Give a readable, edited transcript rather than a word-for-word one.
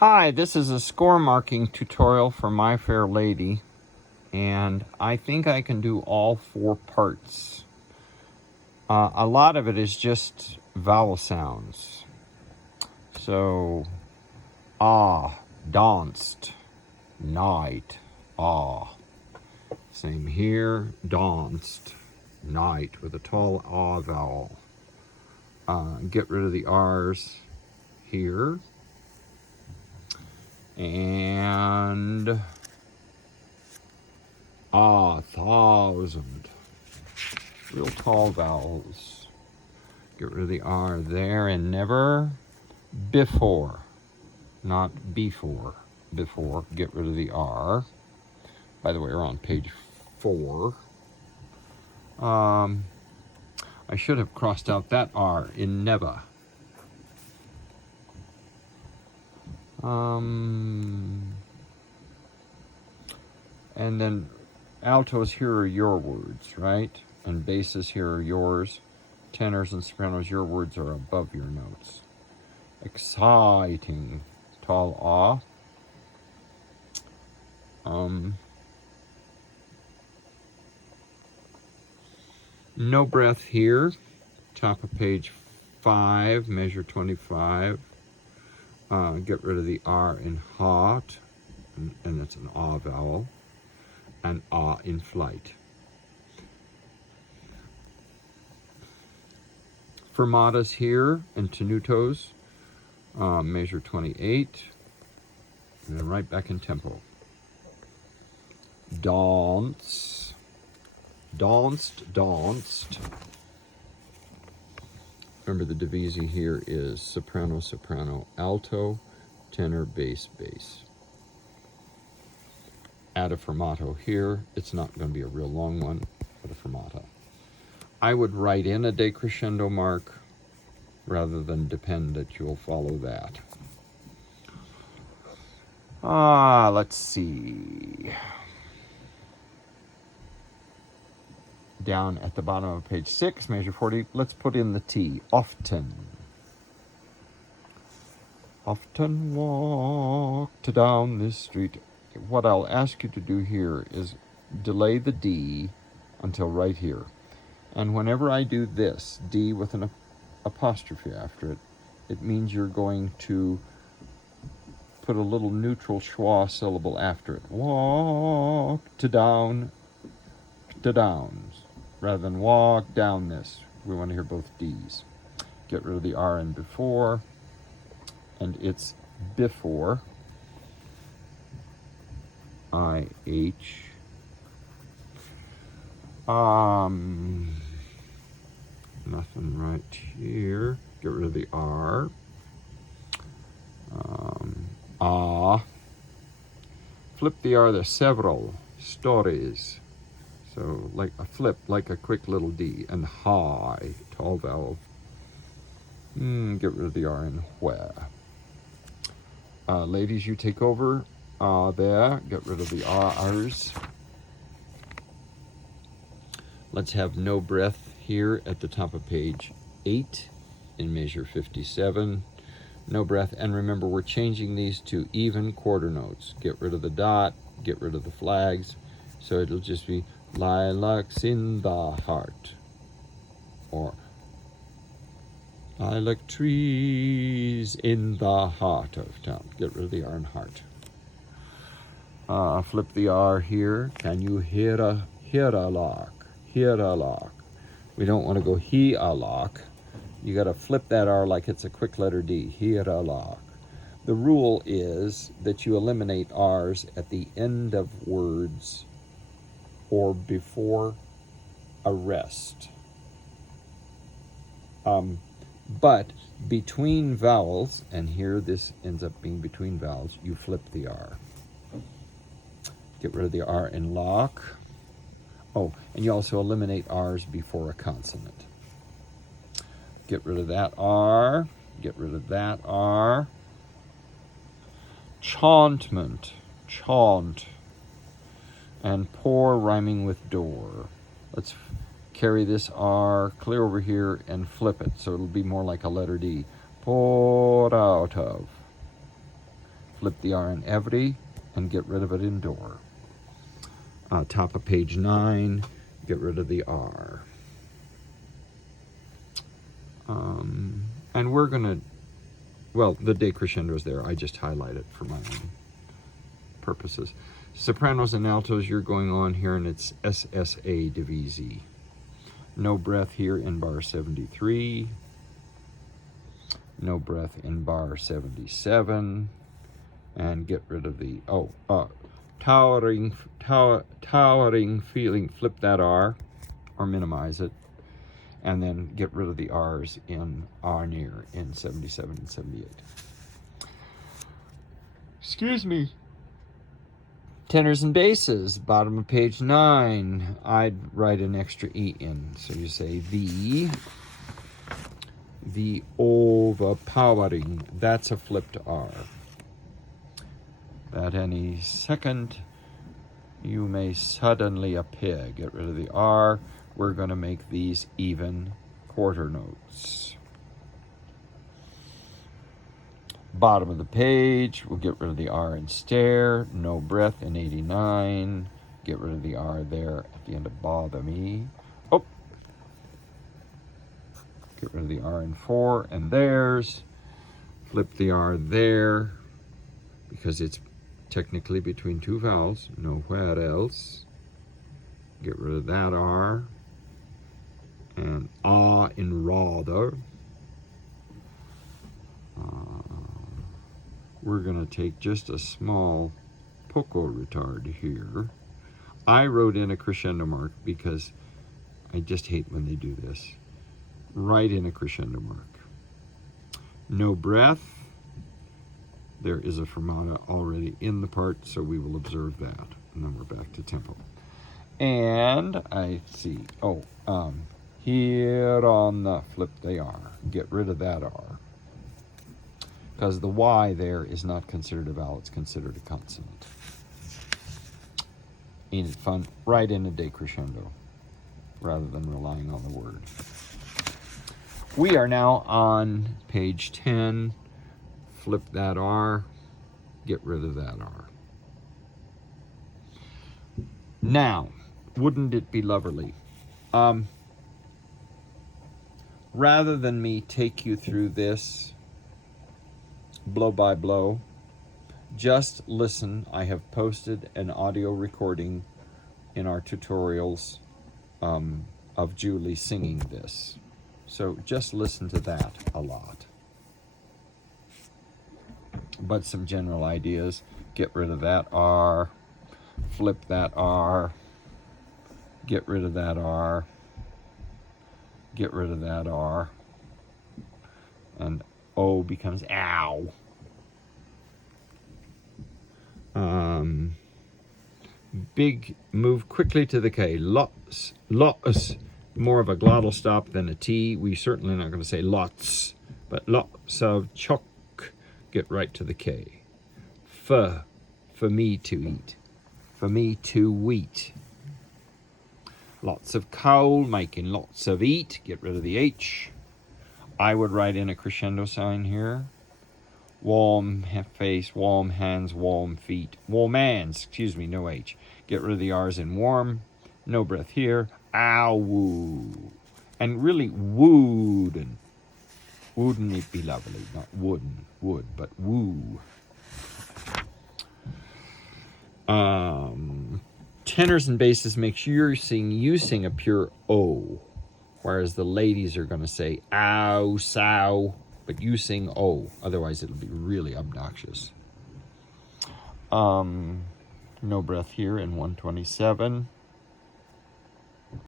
Hi, this is a score marking tutorial for My Fair Lady, and I think I can do all 4 parts. A lot of it is just vowel sounds. So, danced, night, Same here, danced, night, with a tall vowel. Get rid of the R's here. And thousand. Real tall vowels. Get rid of the R there, and never before. Not before. Before. Get rid of the R. By the way, we're on page 4. I should have crossed out that R in never. And then altos here are your words, right? And basses here are yours. Tenors and sopranos, your words are above your notes. Exciting. Tall no breath here. Top of page 5, measure 25. Get rid of the R in hot, and that's an vowel, and in flight. Fermatas here and tenutos, measure 28, and then right back in tempo. Dance, danced. Remember, the divisi here is soprano, soprano, alto, tenor, bass, bass. Add a fermato here. It's not going to be a real long one, but a fermata. I would write in a decrescendo mark rather than depend that you'll follow that. Let's see. Down at the bottom of page 6, measure 40, let's put in the T. Often. Often walked down this street. What I'll ask you to do here is delay the D until right here. And whenever I do this, D with an apostrophe after it, it means you're going to put a little neutral schwa syllable after it. Walk to downs, rather than walk down this. We want to hear both D's. Get rid of the R in before, and it's before. IH. Nothing right here. Get rid of the R. Flip the R. There's several stories. So like a flip, like a quick little D. And high, tall vowel. Get rid of the R in where. Ladies, you take over. There. Get rid of the R's. Let's have no breath here at the top of page 8 in measure 57. No breath. And remember, we're changing these to even quarter notes. Get rid of the dot. Get rid of the flags. So it'll just be lilacs in the heart. Or lilac trees in the heart of town. Get rid of the R in heart. Flip the R here. Can you hear a lock? Hear a lock. We don't want to go he a lock. You got to flip that R like it's a quick letter D. Hear a lock. The rule is that you eliminate R's at the end of words or before a rest. But between vowels, and here this ends up being between vowels, you flip the R. Get rid of the R in lock. Oh, and you also eliminate R's before a consonant. Get rid of that R. Get rid of that R. Chauntment. Chaunt. And pour rhyming with door. Let's carry this R clear over here and flip it so it'll be more like a letter D. Pour out of. flip the R in every, and get rid of it in door. Top of page 9, get rid of the R. And we're going to, well, the decrescendo is there. I just highlight it for my own purposes. Sopranos and altos, you're going on here, and it's SSA divisi. No breath here in bar 73. No breath in bar 77. And get rid of the, towering feeling, flip that R, or minimize it. And then get rid of the R's in R near in 77 and 78. Excuse me. Tenors and basses, bottom of page 9. I'd write an extra E in. So you say the overpowering. That's a flipped R. At any second, you may suddenly appear. Get rid of the R. We're going to make these even quarter notes. Bottom of the page, we'll get rid of the R in stare. No breath in 89. Get rid of the R there at the end of bother me. Oh! Get rid of the R in 4 and there's. Flip the R there because it's technically between two vowels. Nowhere else. Get rid of that R. And R in rather. We're going to take just a small poco retard here. I wrote in a crescendo mark because I just hate when they do this. Write in a crescendo mark. No breath. There is a fermata already in the part, so we will observe that. And then we're back to tempo. And I see, here on the flip they are. Get rid of that R. Because the Y there is not considered a vowel, it's considered a consonant. Ain't it fun? Write in a decrescendo rather than relying on the word. We are now on page 10. Flip that R, get rid of that R. Now, wouldn't it be lovely? Rather than me take you through this blow by blow, just listen. I have posted an audio recording in our tutorials of Julie singing this. So just listen to that a lot. But some general ideas. Get rid of that R. Flip that R. Get rid of that R. Get rid of that R. And O becomes ow. Big move quickly to the K. Lots, more of a glottal stop than a T. We certainly not going to say lots, but lots of choc. Get right to the K. For me to eat. For me to wheat. Lots of coal, making lots of eat. Get rid of the H. I would write in a crescendo sign here. Warm face, warm hands, warm feet. Warm hands, excuse me, no H. Get rid of the R's in warm. No breath here. Ow, woo. And really, wooden. Wouldn't it be lovely? Not wooden, wood, but woo. Tenors and basses make sure you sing a pure O, whereas the ladies are going to say ow, sow, but you sing O. Otherwise, it'll be really obnoxious. No breath here in 127.